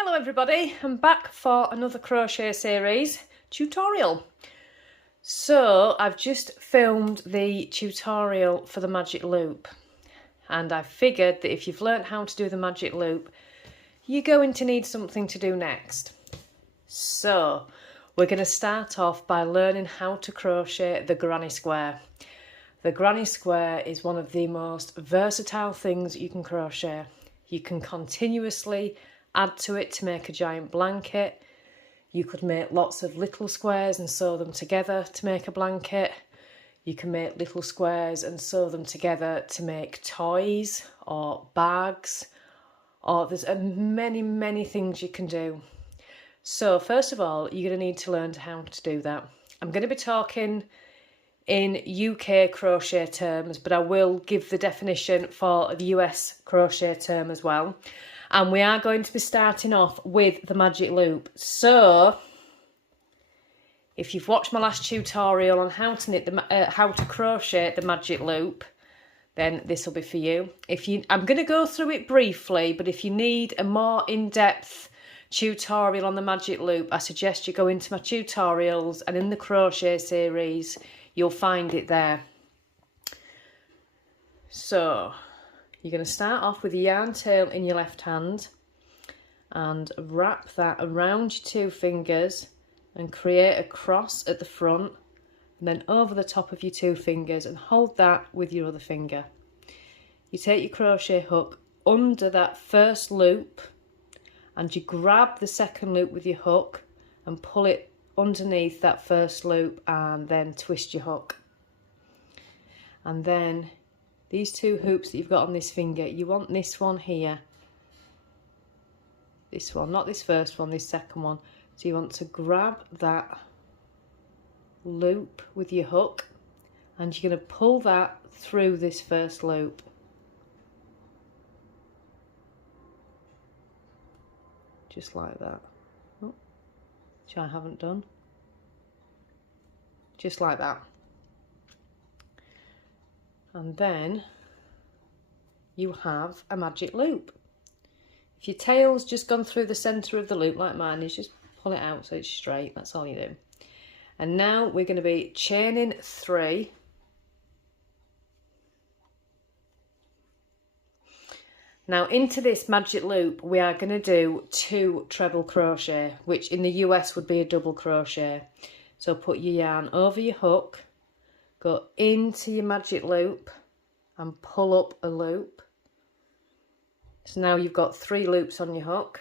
Hello everybody, I'm back for another crochet series tutorial. So I've just filmed the tutorial for the magic loop, and I figured that if you've learnt how to do the magic loop, you're going to need something to do next. So we're going to start off by learning how to crochet the granny square. The granny square is one of the most versatile things you can crochet. You can continuously add to it to make a giant blanket. You could make lots of little squares and sew them together to make a blanket. You can make little squares and sew them together to make toys or bags, or there's many things you can do. So first of all, you're going to need to learn how to do that. I'm going to be talking in UK crochet terms, but I will give the definition for the US crochet term as well. And we are going to be starting off with the magic loop. So if you've watched my last tutorial on how to crochet the magic loop, then this will be for you. I'm going to go through it briefly, but if you need a more in-depth tutorial on the magic loop, I suggest you go into my tutorials, and in the crochet series you'll find it there. So you're going to start off with the yarn tail in your left hand and wrap that around your two fingers and create a cross at the front, and then over the top of your two fingers, and hold that with your other finger. You take your crochet hook under that first loop and you grab the second loop with your hook and pull it underneath that first loop, and then twist your hook. And then these two hoops that you've got on this finger, you want this one here, this one, not this first one, this second one. So you want to grab that loop with your hook and you're going to pull that through this first loop. Just like that. Oh, which I haven't done. Just like that. And then you have a magic loop. If your tail's just gone through the centre of the loop like mine is, just pull it out so it's straight. That's all you do. And now we're going to be chaining 3. Now into this magic loop we are going to do 2 treble crochet, which in the US would be a double crochet. So put your yarn over your hook, go into your magic loop and pull up a loop. So now you've got 3 loops on your hook.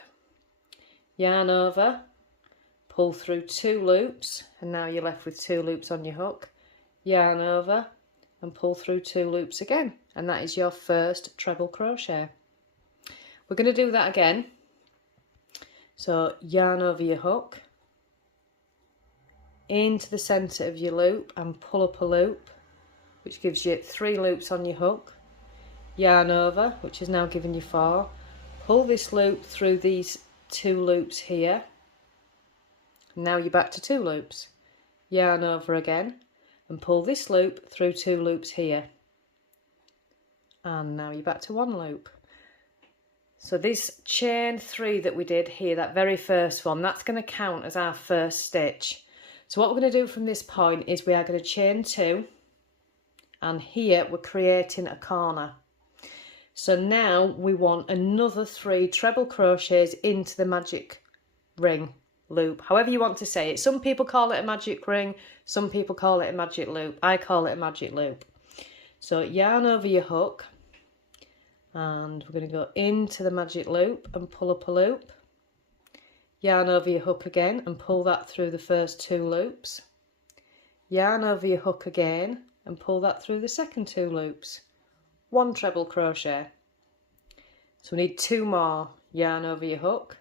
Yarn over, pull through 2 loops, and now you're left with 2 loops on your hook. Yarn over and pull through 2 loops again, and that is your first treble crochet. We're going to do that again. So yarn over your hook, into the centre of your loop and pull up a loop, which gives you 3 loops on your hook. Yarn over, which is now giving you 4. Pull this loop through these 2 loops here. Now you're back to 2 loops. Yarn over again and pull this loop through 2 loops here. And now you're back to 1 loop. So this chain 3 that we did here, that very first one, that's going to count as our first stitch. So what we're going to do from this point is we are going to chain 2, and here we're creating a corner. So now we want another 3 treble crochets into the magic ring loop, however you want to say it. Some people call it a magic ring, some people call it a magic loop. I call it a magic loop. So yarn over your hook, and we're going to go into the magic loop and pull up a loop. Yarn over your hook again and pull that through the first 2 loops. Yarn over your hook again and pull that through the second 2 loops. 1 treble crochet. So we need 2 more. Yarn over your hook,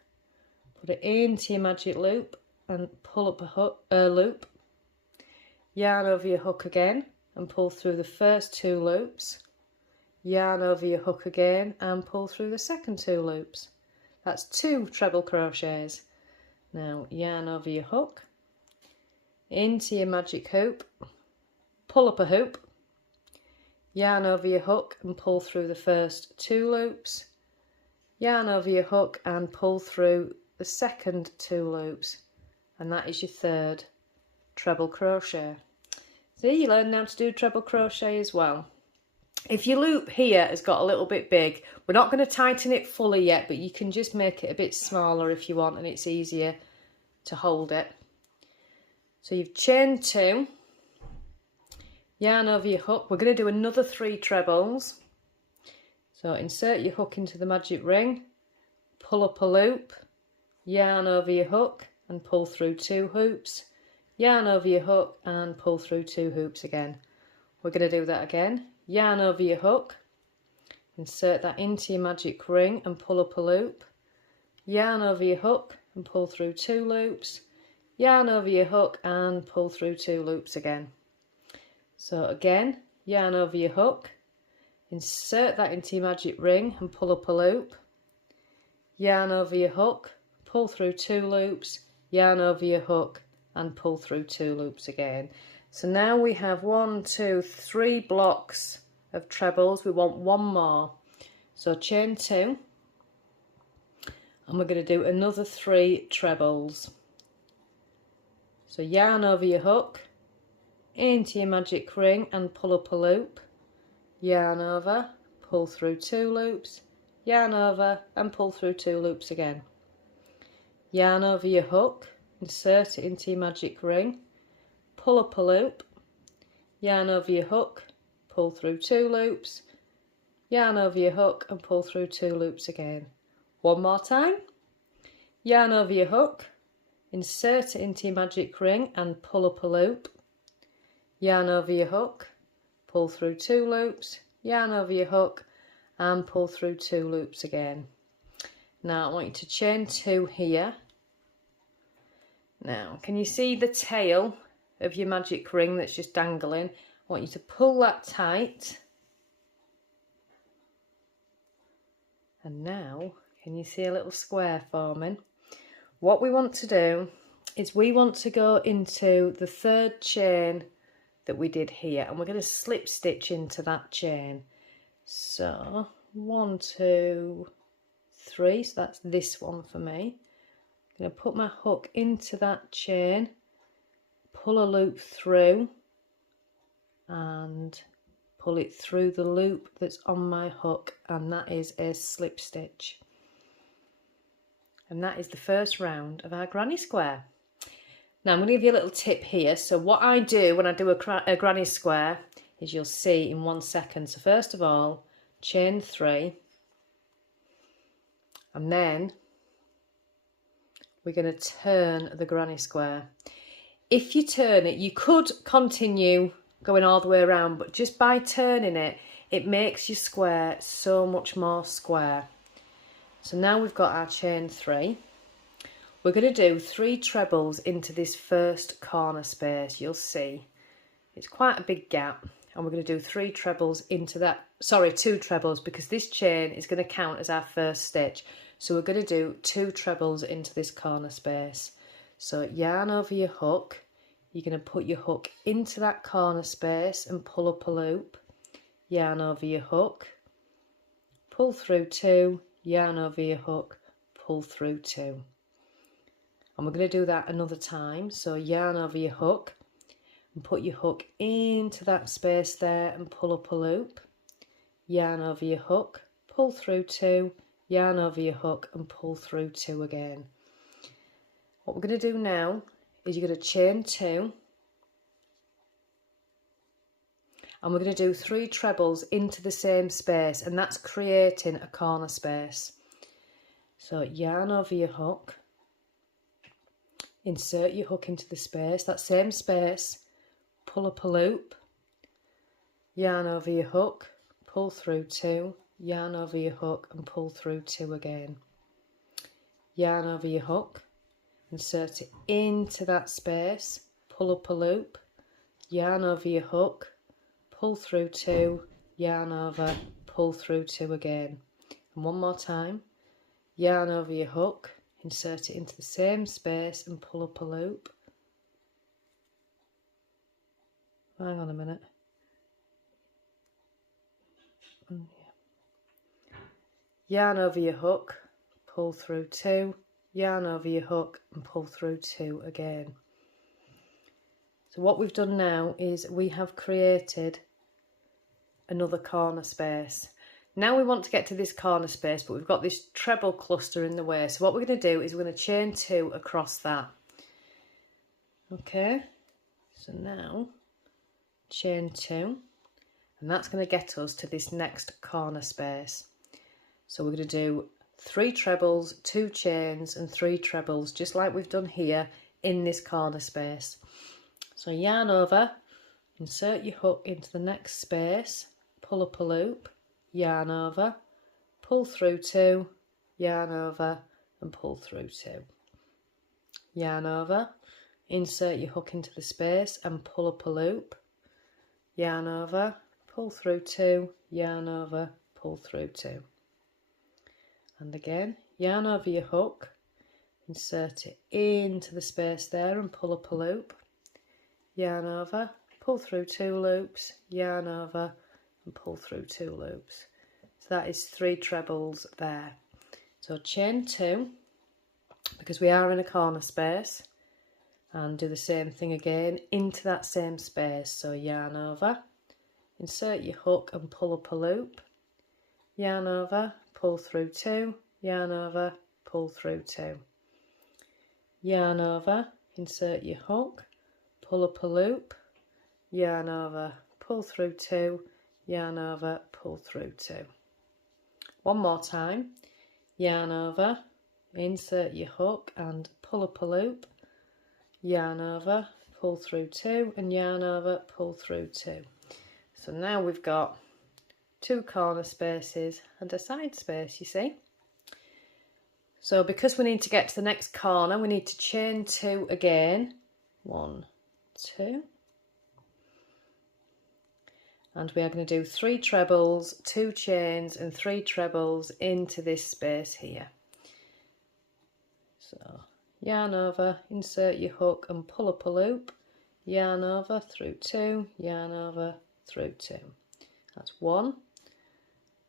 put it into your magic loop and pull up a loop. Yarn over your hook again and pull through the first 2 loops. Yarn over your hook again and pull through the second 2 loops. That's 2 treble crochets. Now yarn over your hook, into your magic hoop, pull up a hoop, yarn over your hook and pull through the first 2 loops, yarn over your hook and pull through the second 2 loops, and that is your third treble crochet. See, you learn how to do treble crochet as well. If your loop here has got a little bit big, we're not going to tighten it fully yet, but you can just make it a bit smaller if you want, and it's easier to hold it. So you've chained 2, yarn over your hook. We're going to do another 3 trebles. So insert your hook into the magic ring, pull up a loop, yarn over your hook and pull through 2 hoops, yarn over your hook and pull through 2 hoops again. We're going to do that again. Yarn over your hook, insert that into your magic ring and pull up a loop, yarn over your hook and pull through 2 loops, yarn over your hook and pull through 2 loops again. So again, yarn over your hook, insert that into your magic ring and pull up a loop, yarn over your hook, pull through 2 loops, yarn over your hook and pull through 2 loops again. So now we have 1, 2, 3 blocks of trebles. We want 1 more. So chain 2, and we're going to do another 3 trebles. So yarn over your hook, into your magic ring and pull up a loop, yarn over, pull through 2 loops, yarn over and pull through 2 loops again. Yarn over your hook, insert it into your magic ring, pull up a loop, yarn over your hook, pull through 2 loops, yarn over your hook and pull through 2 loops again. One more time. Yarn over your hook, insert it into your magic ring and pull up a loop, yarn over your hook, pull through 2 loops, yarn over your hook and pull through 2 loops again. Now I want you to chain 2 here. Now can you see the tail of your magic ring that's just dangling? I want you to pull that tight. And now can you see a little square forming? What we want to do is we want to go into the 3rd chain that we did here, and we're going to slip stitch into that chain. So 1, 2, 3, so that's this one for me. I'm going to put my hook into that chain, pull a loop through and pull it through the loop that's on my hook, and that is a slip stitch. And that is the first round of our granny square. Now I'm going to give you a little tip here. So what I do when I do a granny square is, you'll see in 1 second. So first of all, chain 3, and then we're going to turn the granny square. If you turn it, you could continue going all the way around, but just by turning it, it makes your square so much more square. So now we've got our chain 3. We're going to do 3 trebles into this first corner space. You'll see it's quite a big gap, and we're going to do 3 trebles into that, sorry, 2 trebles, because this chain is going to count as our first stitch. So we're going to do 2 trebles into this corner space. So yarn over your hook, you're going to put your hook into that corner space and pull up a loop, yarn over your hook, pull through 2, yarn over your hook, pull through 2. And we're going to do that another time. So yarn over your hook and put your hook into that space there and pull up a loop, yarn over your hook, pull through 2, yarn over your hook and pull through 2 again. What we're going to do now is you're going to chain 2, and we're going to do 3 trebles into the same space, and that's creating a corner space. So yarn over your hook, insert your hook into the space, that same space, pull up a loop, yarn over your hook, pull through 2, yarn over your hook and pull through 2 again. Yarn over your hook, insert it into that space, pull up a loop, yarn over your hook, pull through 2, yarn over, pull through 2 again. And one more time, yarn over your hook, insert it into the same space and pull up a loop. Hang on a minute. Yarn over your hook, pull through 2, yarn over your hook and pull through 2 again. So what we've done now is we have created another corner space. Now we want to get to this corner space, but we've got this treble cluster in the way. So what we're going to do is we're going to chain 2 across that. Okay, so now chain 2, and that's going to get us to this next corner space. So we're going to do 3 trebles, 2 chains and 3 trebles, just like we've done here in this corner space. So yarn over, insert your hook into the next space, pull up a loop, yarn over, pull through 2, yarn over and pull through 2. Yarn over, insert your hook into the space and pull up a loop, yarn over, pull through 2, yarn over, pull through 2. And again, yarn over your hook, insert it into the space there and pull up a loop, yarn over, pull through 2 loops, yarn over and pull through 2 loops. So that is 3 trebles there. So chain 2, because we are in a corner space, and do the same thing again into that same space. So yarn over, insert your hook and pull up a loop, yarn over, pull through 2, yarn over, pull through 2. Yarn over, insert your hook, pull up a loop, yarn over, pull through 2, yarn over, pull through 2. One more time, yarn over, insert your hook and pull up a loop, yarn over, pull through 2 and yarn over, pull through 2. So now we've got 2 corner spaces and a side space, you see. So because we need to get to the next corner, we need to chain 2 again. 1, 2. And we are going to do 3 trebles, 2 chains and 3 trebles into this space here. So yarn over, insert your hook and pull up a loop, yarn over through 2, yarn over through 2. That's 1.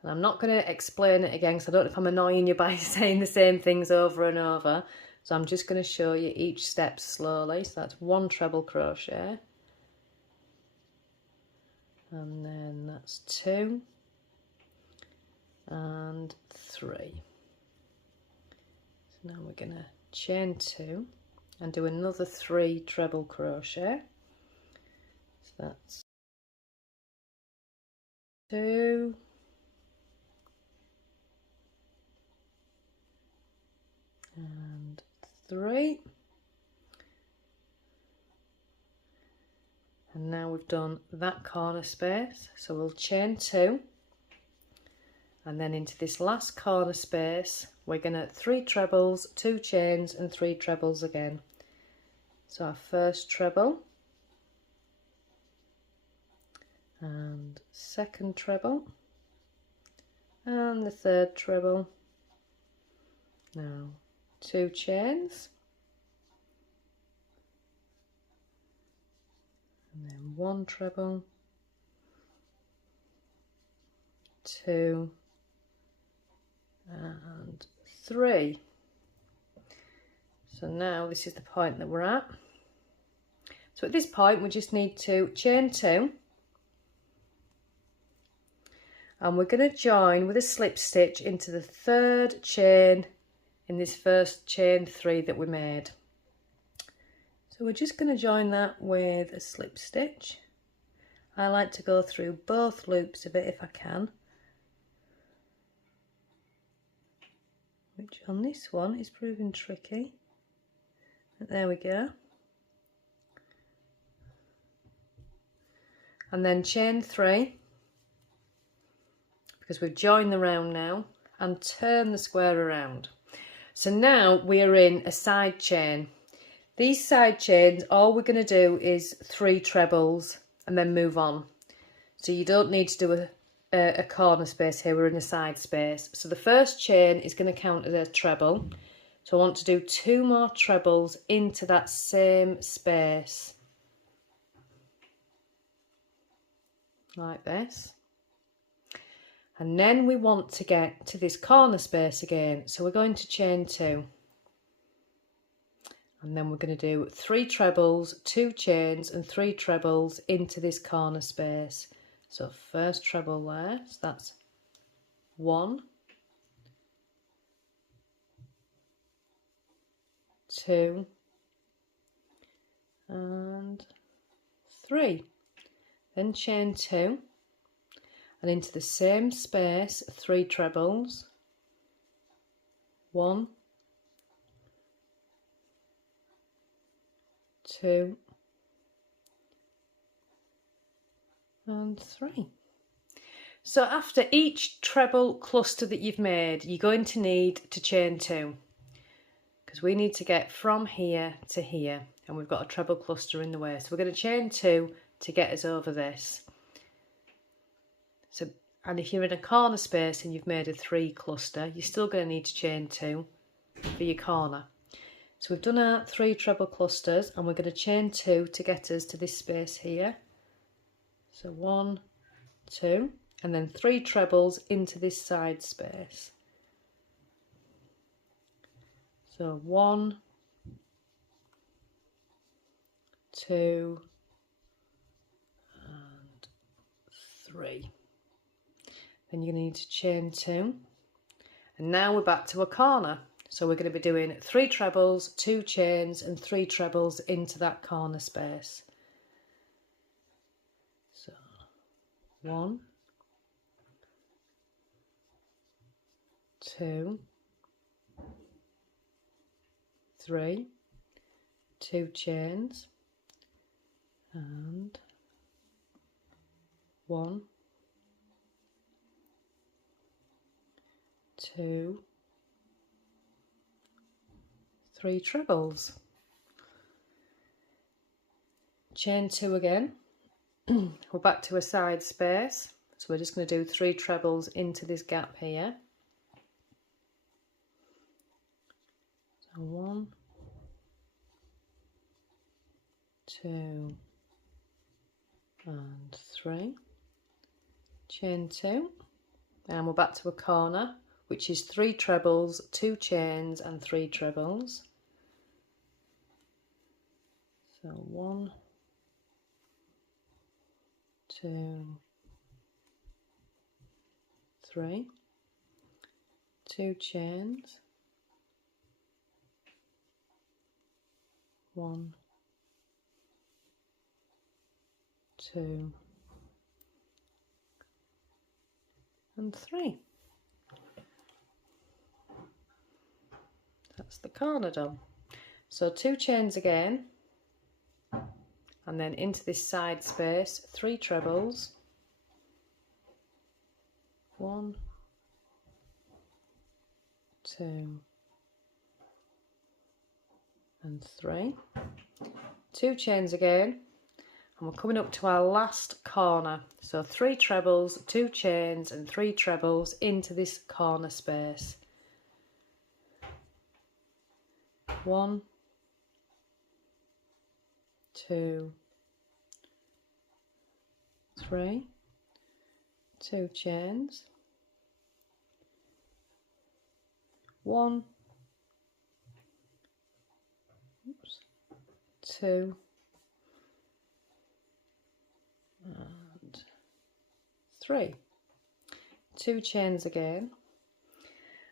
And I'm not going to explain it again because I don't know if I'm annoying you by saying the same things over and over. So I'm just going to show you each step slowly. So that's 1 treble crochet. And then that's 2 and 3. So now we're going to chain 2 and do another 3 treble crochet. So that's 2 and 3, and now we've done that corner space, so we'll chain 2 and then into this last corner space we're going to 3 trebles, 2 chains and 3 trebles again. So our first treble and second treble and the third treble. Now 2 chains and then 1 treble, 2 and 3. So now this is the point that we're at. So at this point we just need to chain 2 and we're going to join with a slip stitch into the 3rd chain in this first chain 3 that we made. So we're just going to join that with a slip stitch. I like to go through both loops of it if I can, which on this one is proving tricky. But there we go. And then chain 3, because we've joined the round now, and turn the square around. So now we are in a side chain. These side chains, all we're going to do is 3 trebles and then move on. So you don't need to do a corner space here, we're in a side space. So the first chain is going to count as a treble. So I want to do 2 more trebles into that same space. Like this. And then we want to get to this corner space again. So we're going to chain 2. And then we're going to do 3 trebles, 2 chains and 3 trebles into this corner space. So first treble there, so that's 1, 2 and 3. Then chain 2 and into the same space 3 trebles, 1, 2 and 3. So after each treble cluster that you've made, you're going to need to chain 2, because we need to get from here to here, and we've got a treble cluster in the way. So we're going to chain 2 to get us over this. So, and if you're in a corner space and you've made a 3 cluster, you're still going to need to chain 2 for your corner. So we've done our 3 treble clusters, and we're going to chain 2 to get us to this space here. So 1, 2, and then 3 trebles into this side space. So 1, 2 and 3. Then you're going to need to chain 2, and now we're back to a corner. So we're going to be doing 3 trebles, 2 chains and 3 trebles into that corner space. So 1, 2, 3, 2 chains and 1, 2, 3 trebles. Chain 2 again. We're back to a side space, so we're just going to do 3 trebles into this gap here. So 1, 2 and 3. Chain 2, and we're back to a corner, which is 3 trebles, 2 chains and 3 trebles. So 1, 2, 3, 2 chains, 1, 2 and 3. That's the corner done. So 2 chains again, and then into this side space 3 trebles, 1, 2 and 3. 2 chains again, and we're coming up to our last corner. So 3 trebles, 2 chains and 3 trebles into this corner space. 1, 2, 3, 2 chains, 1, 2 and 3. 2 chains again,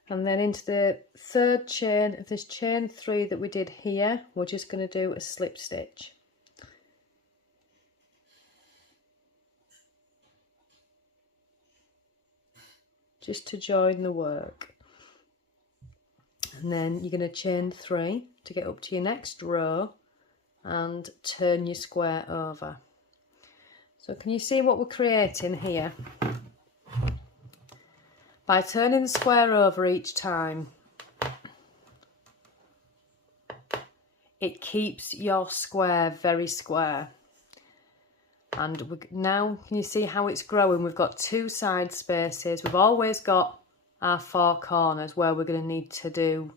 and then into the third chain of this chain 3 that we did here, we're just going to do a slip stitch. Just to join the work. And then you're going to chain 3 to get up to your next row and turn your square over. So can you see what we're creating here? By turning the square over each time, it keeps your square very square. And now, can you see how it's growing? We've got 2 side spaces. We've always got our 4 corners where we're going to need to do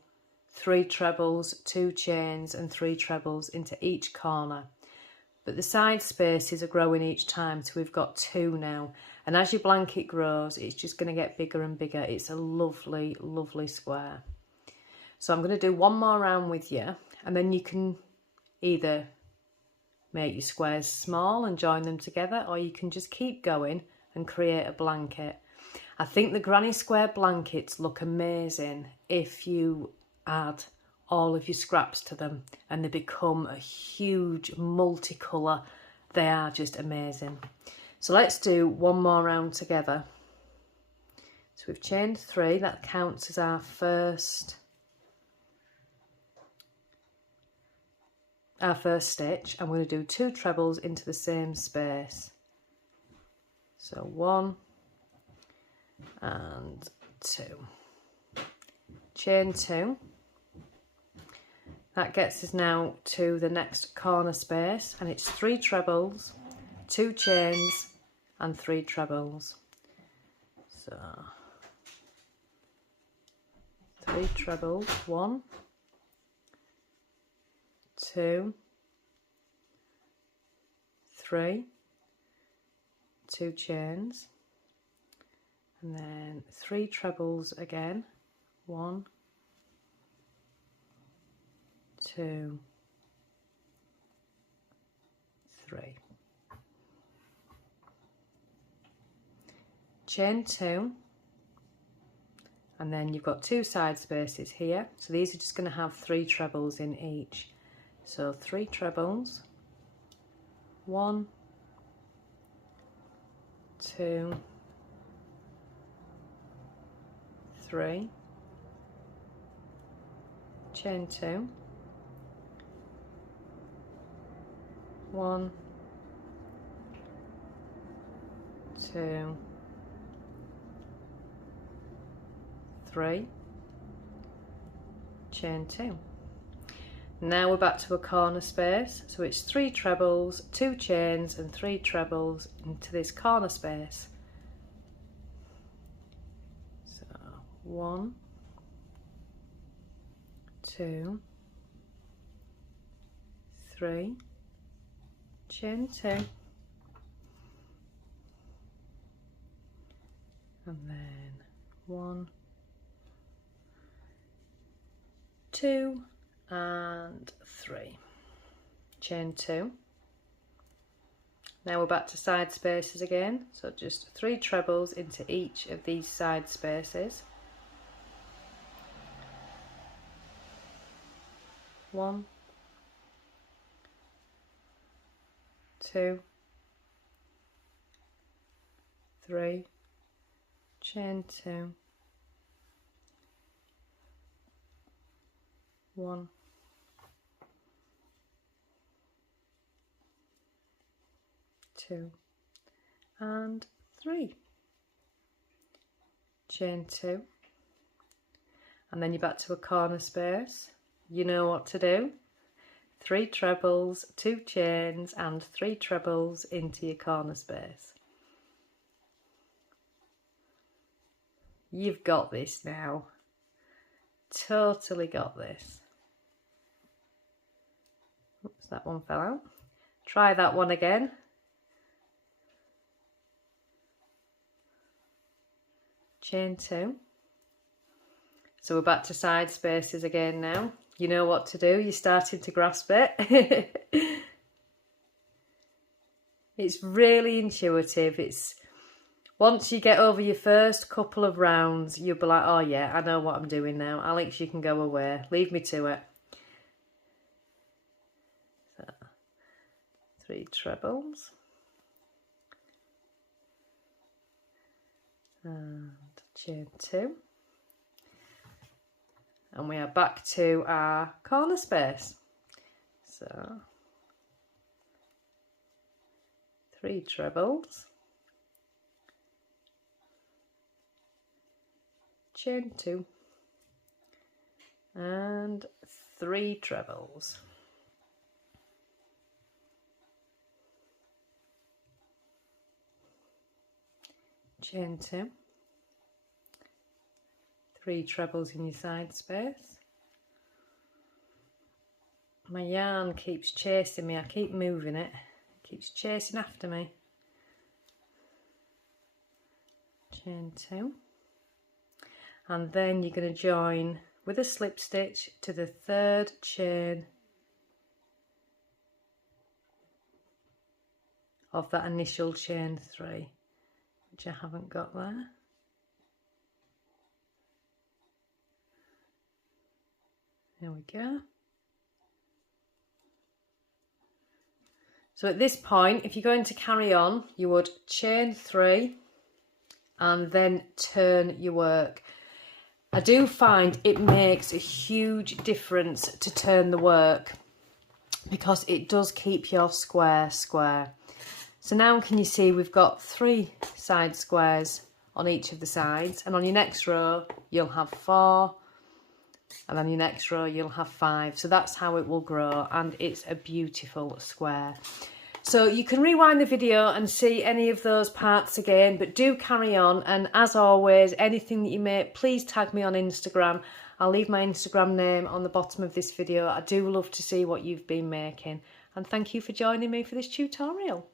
3 trebles, 2 chains and 3 trebles into each corner. But the side spaces are growing each time, so we've got 2 now. And as your blanket grows, it's just going to get bigger and bigger. It's a lovely, lovely square. So I'm going to do one more round with you, and then you can either make your squares small and join them together, or you can just keep going and create a blanket. I think the granny square blankets look amazing if you add all of your scraps to them and they become a huge multicolour. They are just amazing. So let's do one more round together. So we've chained 3, that counts as our first stitch. I'm going to do 2 trebles into the same space. So 1 and 2. Chain 2. That gets us now to the next corner space, and it's 3 trebles, 2 chains and 3 trebles. So 3 trebles, 1, 2, 3, 2 chains, and then 3 trebles again, 1, 2, 3. Chain 2, and then you've got 2 side spaces here, so these are just going to have 3 trebles in each. So 3 trebles, 1, 2, 3, chain 2, 1, 2, 3, chain 2. Now we're back to a corner space, so it's 3 trebles, 2 chains and 3 trebles into this corner space. So 1, 2, 3, chain 2, and then 1, 2 and 3, chain 2. Now we're back to side spaces again, so just 3 trebles into each of these side spaces. 1, 2, 3, chain 2, 1, 2 and 3, chain 2, and then you're back to a corner space. You know what to do. 3 trebles, 2 chains and 3 trebles into your corner space. You've got this now. Totally got this. Oops, that one fell out. Try that one again. Chain 2. So we're back to side spaces again now. You know what to do. You're starting to grasp it. It's really intuitive. It's once you get over your first couple of rounds, you'll be like, oh yeah, I know what I'm doing now. Alex, you can go away. Leave me to it. So, 3 trebles. And chain 2. And we are back to our corner space. So 3 trebles, chain 2, and 3 trebles. Chain 2. 3 trebles in your side space. My yarn keeps chasing me. I keep moving it. It keeps chasing after me. Chain 2. And then you're going to join with a slip stitch to the 3rd chain of that initial chain 3, which I haven't got there. There we go. So at this point, if you're going to carry on, you would chain 3 and then turn your work. I do find it makes a huge difference to turn the work because it does keep your square square. So now can you see we've got 3 side squares on each of the sides, and on your next row you'll have 4, and on your next row you'll have 5. So that's how it will grow, and it's a beautiful square. So you can rewind the video and see any of those parts again, but do carry on. And as always, anything that you make, please tag me on Instagram. I'll leave my Instagram name on the bottom of this video. I do love to see what you've been making, and thank you for joining me for this tutorial.